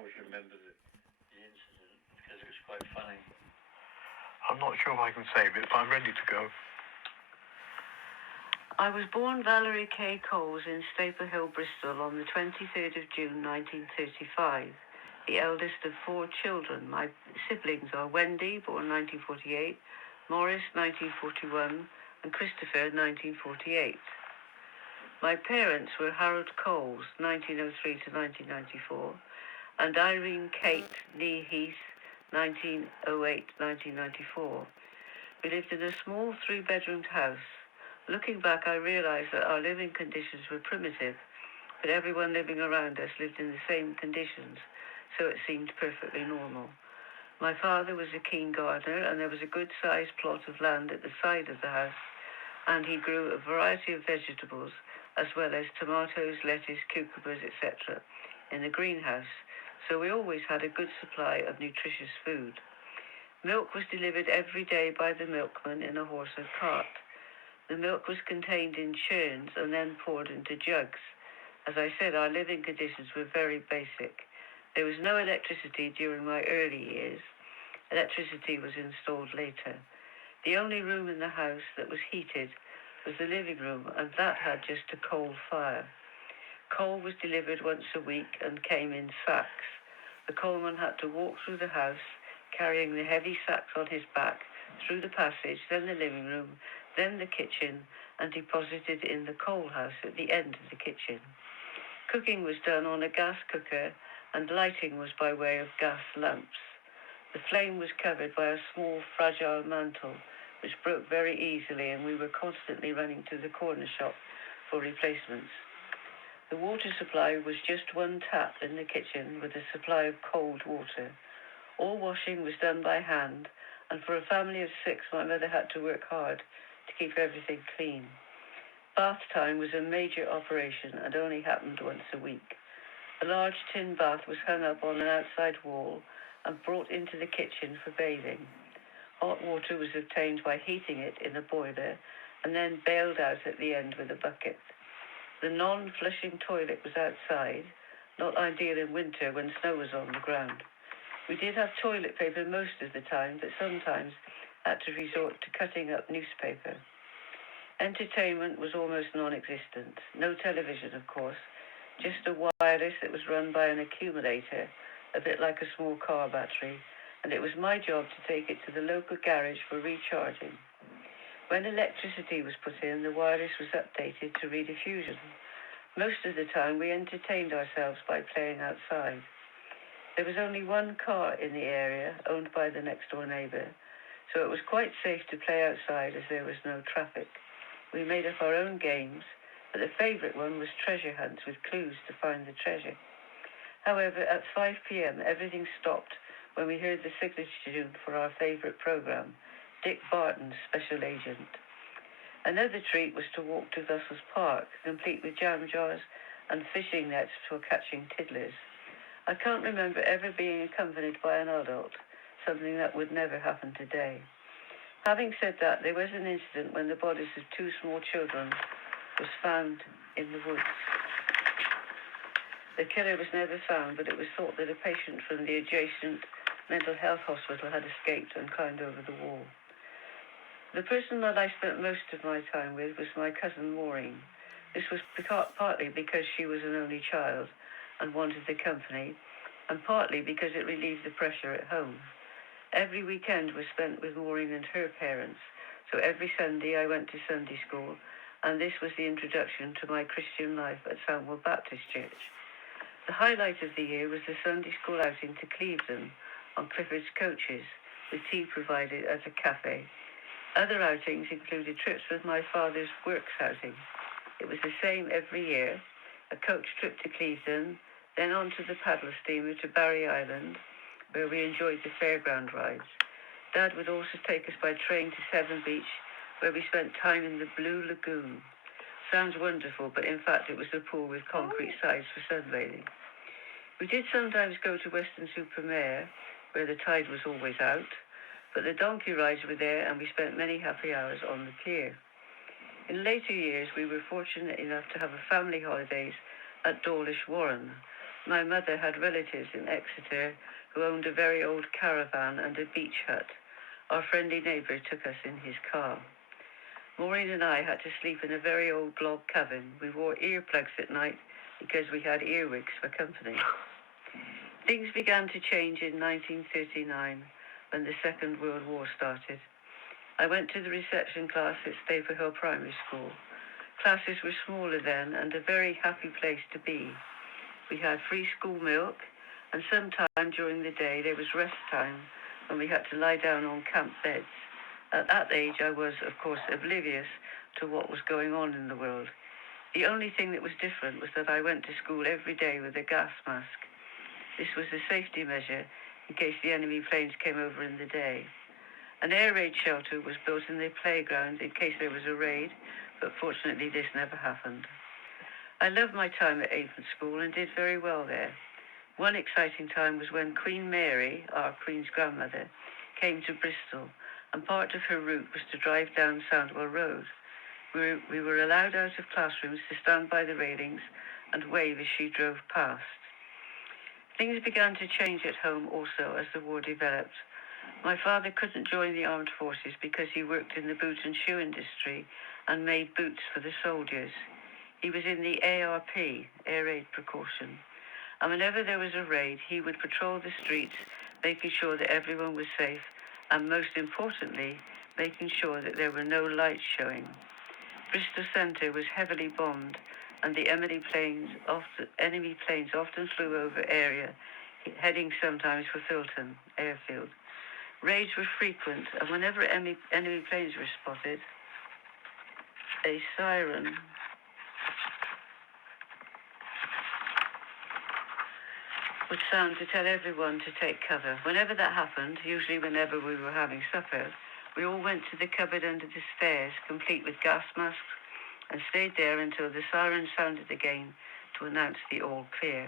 always remember the incident because it was quite funny. I'm not sure if I can save it, but I'm ready to go. I was born Valerie K. Coles in Staple Hill, Bristol on the 23rd of June 1935, the eldest of 4 children. My siblings are Wendy, born 1948, Morris, 1941, and Christopher, 1948. My parents were Harold Coles, 1903 to 1994, and Irene Kate Nee Heath, 1908-1994. We lived in a small 3-bedroomed house. Looking back, I realized that our living conditions were primitive, but everyone living around us lived in the same conditions, so it seemed perfectly normal. My father was a keen gardener, and there was a good-sized plot of land at the side of the house, and he grew a variety of vegetables, as well as tomatoes, lettuce, cucumbers, etc., in the greenhouse, so we always had a good supply of nutritious food. Milk was delivered every day by the milkman in a horse and cart. The milk was contained in churns and then poured into jugs. As I said, our living conditions were very basic. There was no electricity during my early years. Electricity was installed later. The only room in the house that was heated was the living room, and that had just a coal fire. Coal was delivered once a week and came in sacks. The coalman had to walk through the house, carrying the heavy sacks on his back, through the passage, then the living room, then the kitchen, and deposited in the coal house at the end of the kitchen. Cooking was done on a gas cooker, and lighting was by way of gas lamps. The flame was covered by a small, fragile mantle, which broke very easily, and we were constantly running to the corner shop for replacements. The water supply was just one tap in the kitchen with a supply of cold water. All washing was done by hand, and for a family of 6, my mother had to work hard to keep everything clean. Bath time was a major operation and only happened once a week. A large tin bath was hung up on an outside wall and brought into the kitchen for bathing. Hot water was obtained by heating it in a boiler and then bailed out at the end with a bucket. The non-flushing toilet was outside, not ideal in winter when snow was on the ground. We did have toilet paper most of the time, but sometimes had to resort to cutting up newspaper. Entertainment was almost non-existent. No television, of course, just a wireless that was run by an accumulator, a bit like a small car battery, and it was my job to take it to the local garage for recharging. When electricity was put in, the wireless was updated to rediffusion. Most of the time, we entertained ourselves by playing outside. There was only one car in the area, owned by the next-door neighbour, so it was quite safe to play outside as there was no traffic. We made up our own games, but the favourite one was treasure hunts with clues to find the treasure. However, at 5 p.m, everything stopped when we heard the signature tune for our favourite programme, Dick Barton's Special Agent. Another treat was to walk to Russell's Park, complete with jam jars and fishing nets for catching tiddlers. I can't remember ever being accompanied by an adult, something that would never happen today. Having said that, there was an incident when the bodies of 2 small children was found in the woods. The killer was never found, but it was thought that a patient from the adjacent mental health hospital had escaped and climbed over the wall. The person that I spent most of my time with was my cousin Maureen. This was partly because she was an only child and wanted the company, and partly because it relieved the pressure at home. Every weekend was spent with Maureen and her parents, so every Sunday I went to Sunday school, and this was the introduction to my Christian life at Samuel Baptist Church. The highlight of the year was the Sunday school outing to Clevedon on Clifford's coaches, with tea provided at a cafe. Other outings included trips with my father's works outing. It was the same every year, a coach trip to Clevedon, then on to the paddle steamer to Barry Island, where we enjoyed the fairground rides. Dad would also take us by train to Severn Beach, where we spent time in the Blue Lagoon. Sounds wonderful, but in fact it was a pool with concrete sides for sunbathing. We did sometimes go to Weston-super-Mare, where the tide was always out, but the donkey rides were there and we spent many happy hours on the pier. In later years, we were fortunate enough to have a family holidays at Dawlish Warren, My mother had relatives in Exeter who owned a very old caravan and a beach hut. Our friendly neighbour took us in his car. Maureen and I had to sleep in a very old log cabin. We wore earplugs at night because we had earwigs for company. Things began to change in 1939 when the Second World War started. I went to the reception class at Staple Hill Primary School. Classes were smaller then and a very happy place to be. We had free school milk, and sometime during the day there was rest time when we had to lie down on camp beds. At that age I was, of course, oblivious to what was going on in the world. The only thing that was different was that I went to school every day with a gas mask. This was a safety measure in case the enemy planes came over in the day. An air raid shelter was built in the playground in case there was a raid, but fortunately this never happened. I loved my time at Avon School and did very well there. One exciting time was when Queen Mary, our Queen's grandmother, came to Bristol, and part of her route was to drive down Sandwell Road. We were allowed out of classrooms to stand by the railings and wave as she drove past. Things began to change at home also as the war developed. My father couldn't join the armed forces because he worked in the boot and shoe industry and made boots for the soldiers. He was in the ARP, Air Raid Precaution, and whenever there was a raid, he would patrol the streets, making sure that everyone was safe, and most importantly, making sure that there were no lights showing. Bristol Centre was heavily bombed, and the enemy planes often flew over area, heading sometimes for Filton airfield. Raids were frequent, and whenever enemy planes were spotted, a siren would sound to tell everyone to take cover. Whenever that happened, usually whenever we were having supper, we all went to the cupboard under the stairs, complete with gas masks, and stayed there until the siren sounded again to announce the all clear.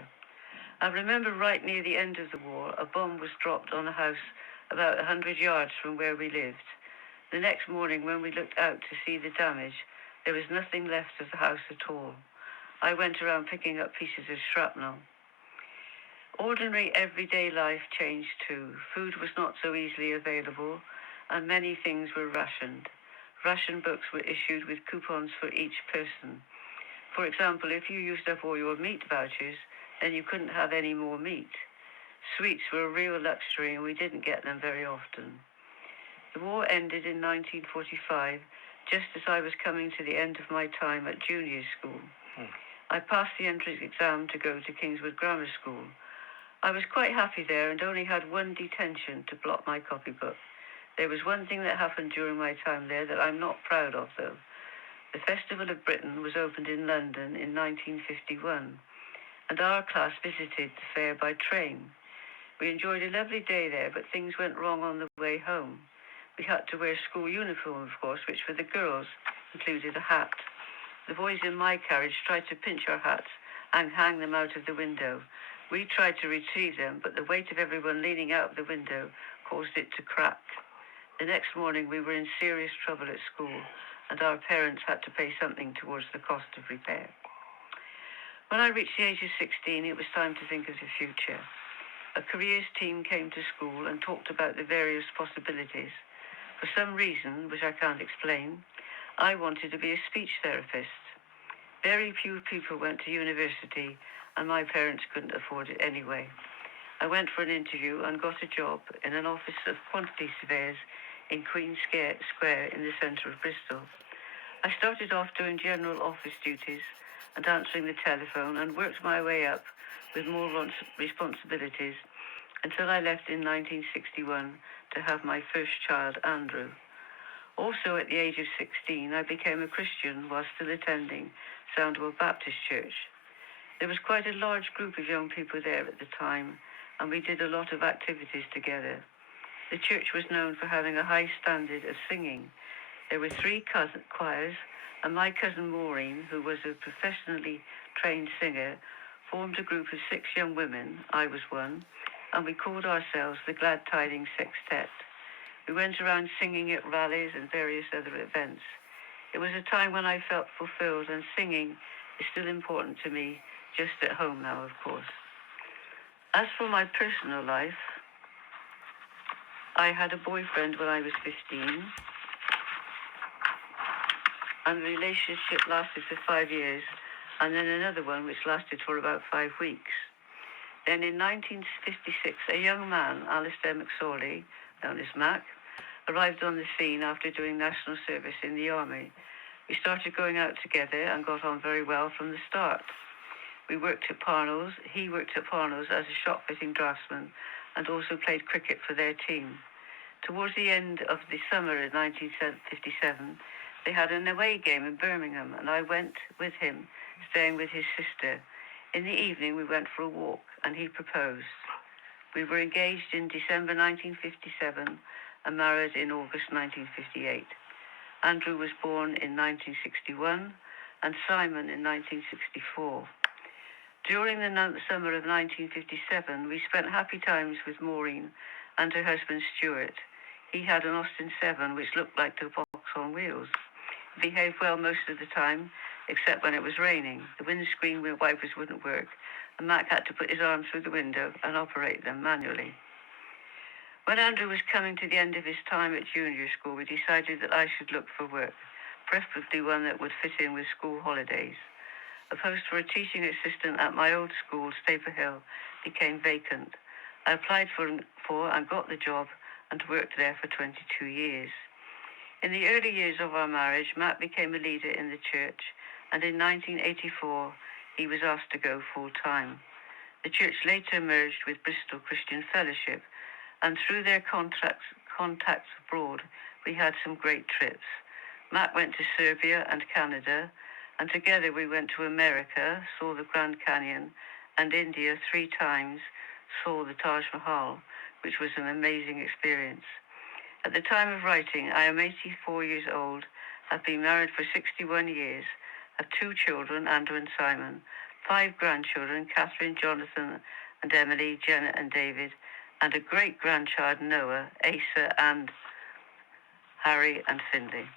I remember right near the end of the war, a bomb was dropped on a house about 100 yards from where we lived. The next morning, when we looked out to see the damage, there was nothing left of the house at all. I went around picking up pieces of shrapnel. Ordinary everyday life changed too. Food was not so easily available, and many things were rationed. Ration books were issued with coupons for each person. For example, if you used up all your meat vouchers, then you couldn't have any more meat. Sweets were a real luxury, and we didn't get them very often. The war ended in 1945, just as I was coming to the end of my time at junior school. I passed the entrance exam to go to Kingswood Grammar School. I was quite happy there and only had one detention to block my copybook. There was one thing that happened during my time there that I'm not proud of, though. The Festival of Britain was opened in London in 1951, and our class visited the fair by train. We enjoyed a lovely day there, but things went wrong on the way home. We had to wear school uniform, of course, which for the girls included a hat. The boys in my carriage tried to pinch our hats and hang them out of the window. We tried to retrieve them, but the weight of everyone leaning out of the window caused it to crack. The next morning we were in serious trouble at school, and our parents had to pay something towards the cost of repair. When I reached the age of 16, it was time to think of the future. A careers team came to school and talked about the various possibilities. For some reason, which I can't explain, I wanted to be a speech therapist. Very few people went to university, and my parents couldn't afford it anyway. I went for an interview and got a job in an office of quantity surveyors in Queen Square in the centre of Bristol. I started off doing general office duties and answering the telephone and worked my way up with more responsibilities until I left in 1961 to have my first child, Andrew. Also at the age of 16, I became a Christian while still attending Sandwell Baptist Church. There was quite a large group of young people there at the time, and we did a lot of activities together. The church was known for having a high standard of singing. There were 3 choirs, and my cousin Maureen, who was a professionally trained singer, formed a group of 6 young women, I was one, and we called ourselves the Glad Tidings Sextet. We went around singing at rallies and various other events. It was a time when I felt fulfilled, and singing is still important to me, just at home now, of course. As for my personal life, I had a boyfriend when I was 15, and the relationship lasted for 5 years, and then another one which lasted for about 5 weeks. Then in 1956, a young man, Alistair McSorley, known as Mac, arrived on the scene after doing national service in the army. We started going out together and got on very well from the start. We worked at Parnell's. He worked at Parnell's as a shop-fitting draftsman and also played cricket for their team. Towards the end of the summer of 1957, they had an away game in Birmingham, and I went with him, staying with his sister. In the evening, we went for a walk, and he proposed. We were engaged in December 1957 and married in August 1958. Andrew was born in 1961 and Simon in 1964. During the summer of 1957, we spent happy times with Maureen and her husband Stuart. He had an Austin 7, which looked like the box on wheels. He behaved well most of the time, except when it was raining. The windscreen wipers wouldn't work, and Mac had to put his arm through the window and operate them manually. When Andrew was coming to the end of his time at junior school, we decided that I should look for work, preferably one that would fit in with school holidays. A post for a teaching assistant at my old school, Staper Hill, became vacant. I applied for and got the job and worked there for 22 years. In the early years of our marriage, Matt became a leader in the church, and in 1984, he was asked to go full-time. The church later merged with Bristol Christian Fellowship, and through their contacts abroad, we had some great trips. Matt went to Serbia and Canada, and together we went to America, saw the Grand Canyon, and India 3 times, saw the Taj Mahal, which was an amazing experience. At the time of writing, I am 84 years old, have been married for 61 years, have 2 children, Andrew and Simon, 5 grandchildren, Catherine, Jonathan and Emily, Jenna and David, and a great-grandchild, Noah, Asa and Harry and Finley.